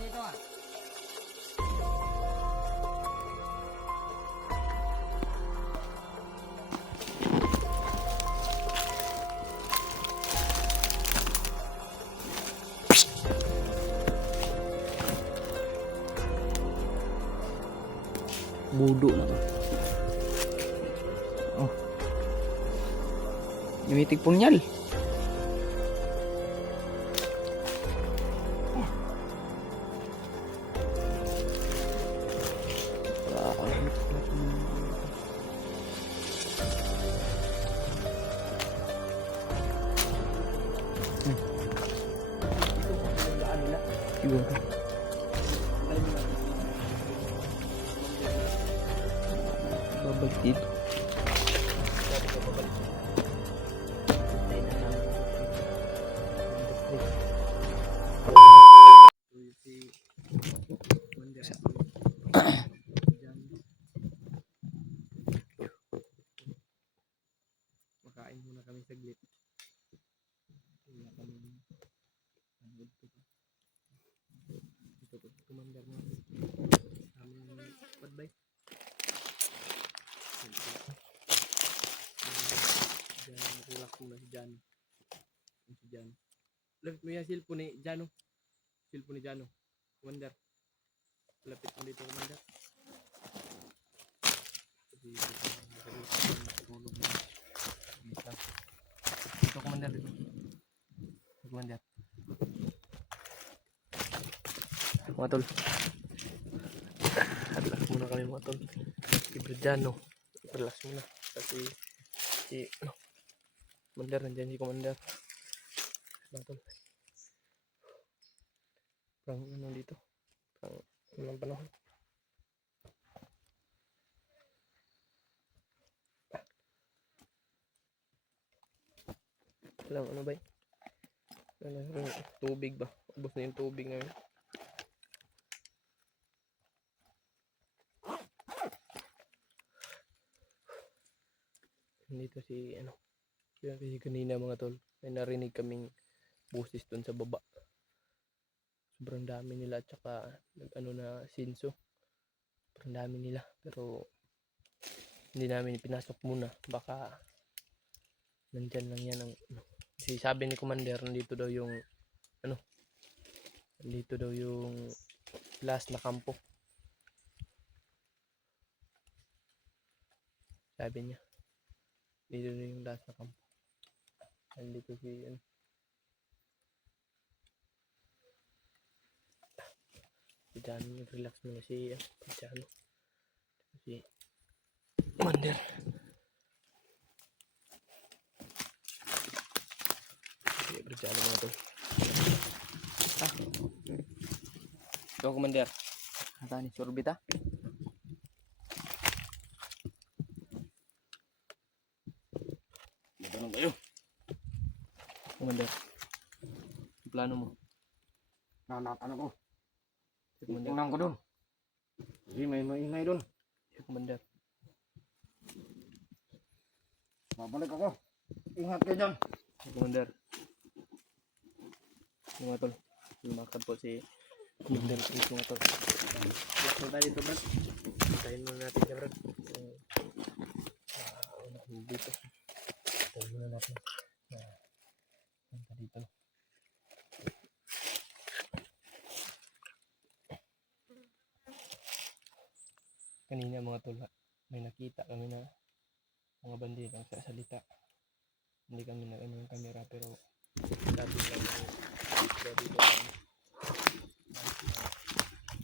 dito ah. Budo lang. Oh. Namitig punyal. Siguro. Babalik dito. Makain muna kami saglit. Wala kami nanood ko pa. Ito po si Commander natin. Aming advice. Diyan, relax muna si Jan. Si Jan. Lapit mo yung cellphone ni Jano. Cellphone ni Jano. Commander. Lapit mo dito, Commander. Kasi natulog na. Dito, Commander. Dito, Commander. Mga tol. Relax muna kami mga tol. Si Bradiano. Relax muna. Kasi si Commander, nandyan si Commander. Mga tol. Parang ano dito. Parang walang panahon. Walang ano ba yun? Tubig ba? Ubos na yung tubig ngayon. Dito si kasi kanina mga tol, may narinig kaming boses dun sa baba. Sobrang dami nila at saka na sinso. Sobrang dami nila pero hindi namin pinasok muna, baka nandyan lang yan ang kasi sabi ni Commander nandito daw yung last na kampo. Sabi niya dito na yung last na kampo. Nandito si Jano, relax muna si Jano. Si Commander. Si Jano mga to. Ito, Commander. Hata ni Sorbita. Tanong kayo. Commander. Ang plano mo? Nanatan ako. Si Commander. Tingnan ko doon. Hindi may maingay doon. Si Commander. Babalik ako. Ingat kayo dyan. Si Commander. Mga tol. Lumakad po si Commander Chris mga tol. Relax mo tayo dito, Brad. Tayin muna natin siya, Brad. Dito. Tayin muna natin. Dito. Kanina mga tol, may nakita kami na mga bandit ang sasalita. Hindi kami na yung camera pero sabi lang dito.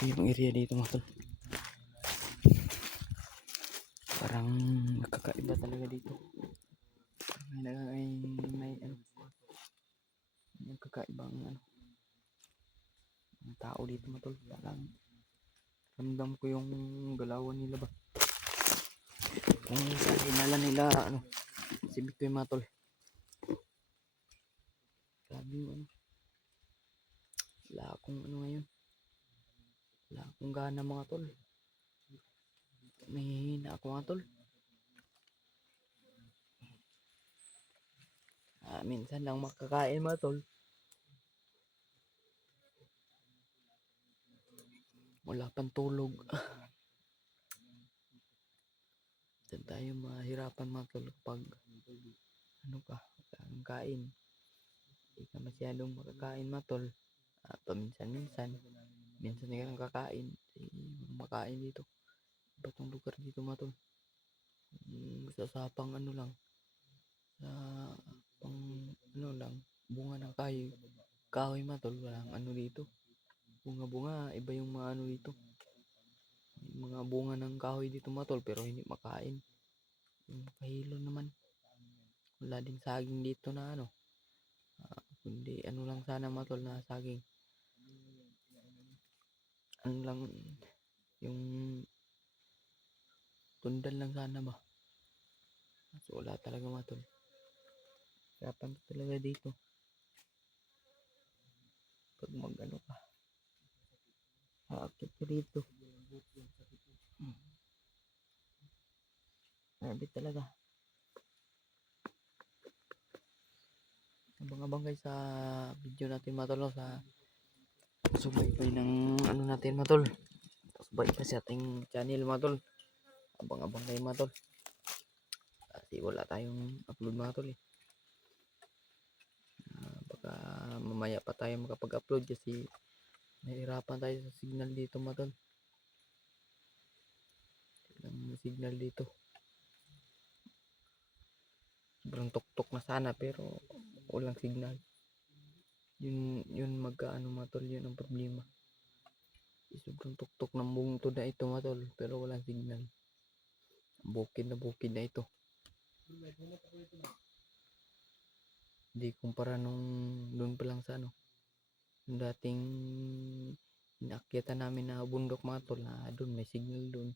Yung area dito mga tol. Parang nakakaiba talaga dito. May nakakaibang mga tao dito mga tol. Parang ramdam ko yung galawan nila ba. Kung sa hinala nila sibig ko yung mga tol. Grabe yung wala akong ngayon. Wala akong gana mga tol. Nahihina ako mga tol. Minsan lang makakain mga tol. Wala pang tulog. Diyan tayo mahirapan mga tol kapag ano ka, kang kain. Hindi ka masyadong makakain mga tol. Paminsan-minsan. Minsan ka lang kakain. Walang makain dito. Iba tong lugar dito mga tol. Sa pang ano lang. Sa pang ano lang. Bunga ng kahoy. Kahoy mga tol. Walang ano dito. Bunga-bunga. Iba yung mga ano dito. Yung mga bunga ng kahoy dito mga tol. Pero hindi makain. Yung kahilo naman. Wala din saging dito na ano. Kundi ano lang sana mga tol na saging. Ano lang. Yung tundan lang sana ba. So wala talaga mga tol. Hirapan ka talaga dito. Pag mag ano ka. Haakit ka dito. Grabe talaga. Abang-abang guys sa video natin mga tol. Sa subaybay ng ano natin mga tol. Subay pa sa ating channel mga tol. Abang-abang kayo mga tol. Kasi wala tayong upload mga tol eh. Baka mamaya pa tayo makapag-upload kasi nahirapan tayo sa signal dito mga tol. Ang signal dito. Sobrang tuktok na sana pero walang signal. Yun magkaano mga tol, yun ang problema. Sobrang tuktok ng bungtod na ito mga tol pero walang signal. Bukid na ito. Hindi kumpara nung doon pa lang sa ano. Yung dating inaakyatan namin na bundok mga tol na doon may signal doon.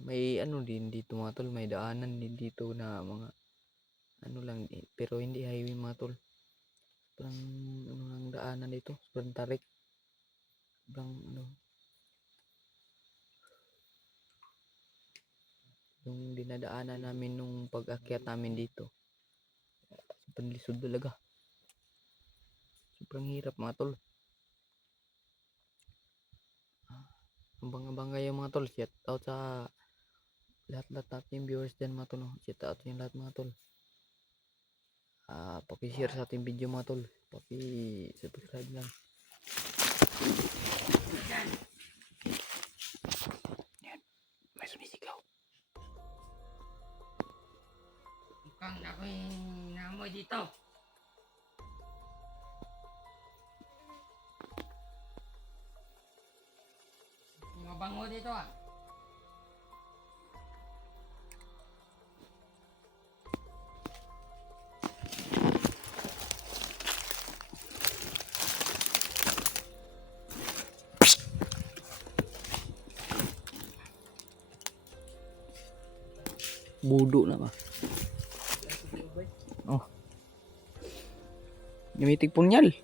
May ano din dito mga tol, may daanan din dito na mga ano lang pero hindi highway mga tol. Sobrang ano lang daanan dito, sobrang tarik. Sobrang ano. Yung dinadaanan namin nung pag-akyat namin dito. Sobrang lisod talaga. Sobrang hirap mga tol. Abang-abang kayo mga tol. Shout out sa lahat-lahat natin viewers dyan mga tol. Shout out sa lahat mga tol. Paki-share sa ating video mga tol. Paki-subscribe lang. Yan. May sumisigaw. Mukhang ako'y naamoy dito. Mabango dito ah. Budo na ba? Oh. Gamitig punyal.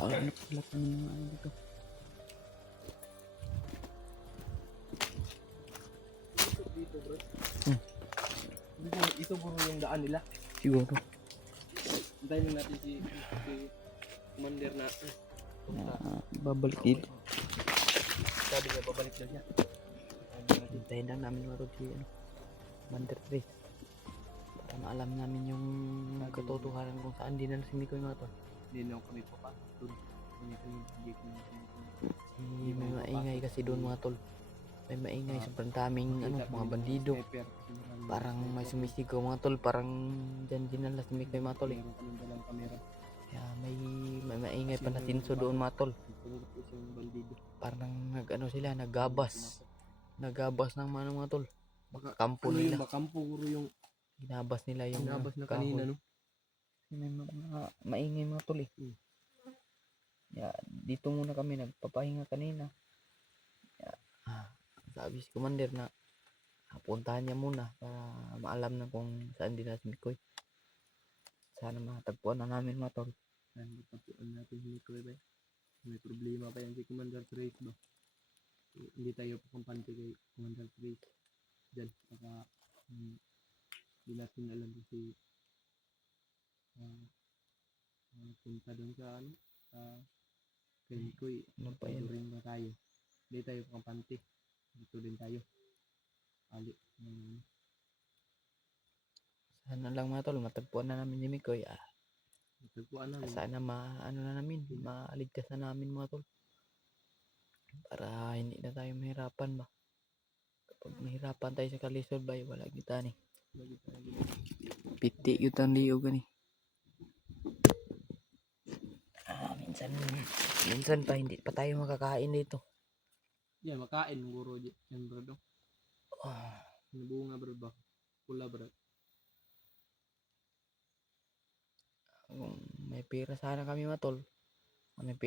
Hanap pala kami ng ano dito. Dito bro. Ito bro yung daan nila. Siguro. Antayin na natin si commander na. Babalik dito. Sabi niya babalik daw niya. Hintayin lang namin marunong si ano, Commander 3. Para maalam namin yung katotohanan kung saan din na si Mikoy mga tol. Hindi na kami pa. Doon. May maingay kasi doon mga tol. May maingay sobrang daming ano, mga bandido. Parang may sumisigaw mga tol. Parang dyan dinala si Mikoy mga tol eh. Kaya may maingay pa na sinso doon mga tol. Parang nag-ano sila, naggabas. Naggabas ng mga tol. Baka kampo nila. Yung bakampo guro yung Ginabas nila yung ginabas na kanina no. May mga maingay mga tol eh. Dito muna kami nagpapahinga kanina. Sabi si Commander na puntahan niya muna para maalam na kung saan din si Mikoy. Sana matagpuan na namin mga tol. Ano tagpuan natin si Mikoy ba? May problema pa yan si Commander Trace ba? Hindi tayo pakampante kay Commander Trace. Diyan baka Hindi natin alam kasi punta doon sa ano, sa Kenkoy. Ano pa yan? Rin ba tayo? Hindi tayo kampante. Dito din tayo. Ali. Sana lang mga tol, matagpuan na namin ni Mikoy. Tagpuan namin. Sana ano na namin, maaligtas na namin mga tol. Para hindi na tayo mahirapan ba. Kapag mahirapan tayo sa kalisod ba, wala kita ni. Piti yun ang liog ni. Minsan pa hindi pa tayo makakain dito. Yan, makain ng guro yan, bro. Nabunga, bro ba? Pula, bro. Kung may pera sana kami matol. May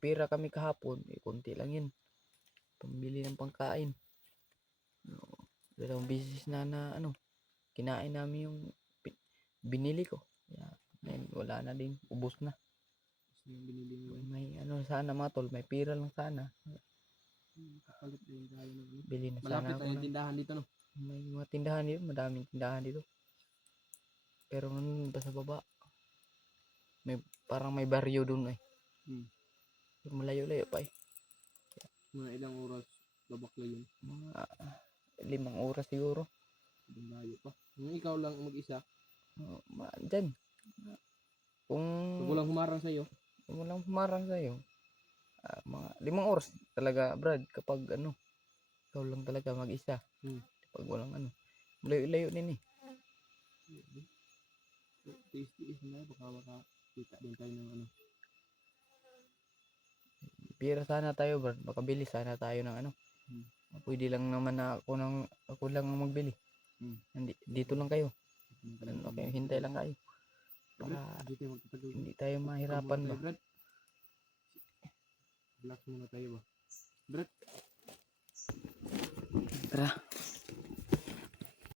pera kami kahapon, konti lang yun. Pambili ng pangkain. Dalawang beses na kinain namin yung binili ko. Ngayon, wala na din, ubos na. Binili mo. May sana matol, may pera lang sana. Kapalit din tayo ng ano. Bili na sana Malapit ako na yung ng, tindahan dito, no? may mga tindahan dito, madaming tindahan dito. Pero nandun pa sa baba. Parang may baryo dun eh. Pero malayo-layo pa eh. Mga ilang oras babakla yun. Mga 5 oras siguro. Ibang layo pa. Kung ikaw lang mag-isa, Dyan. Kung pag walang humarang sa'yo, walang pumarang sa'yo, mga 5 oras talaga, Brad, kapag ikaw lang talaga mag-isa. Pag walang layo-layo din eh. tiis-tiis na, baka makakita din tayo ng ano. Pira sana tayo, Brad. Makabili sana tayo ng Pwede lang naman na ako lang ang magbili. Dito lang kayo. Okay, hintay lang kayo. Para Dito magtatagal. hindi tayo mahirapan ba. Brad. Relax muna tayo ba? Brad. Tara.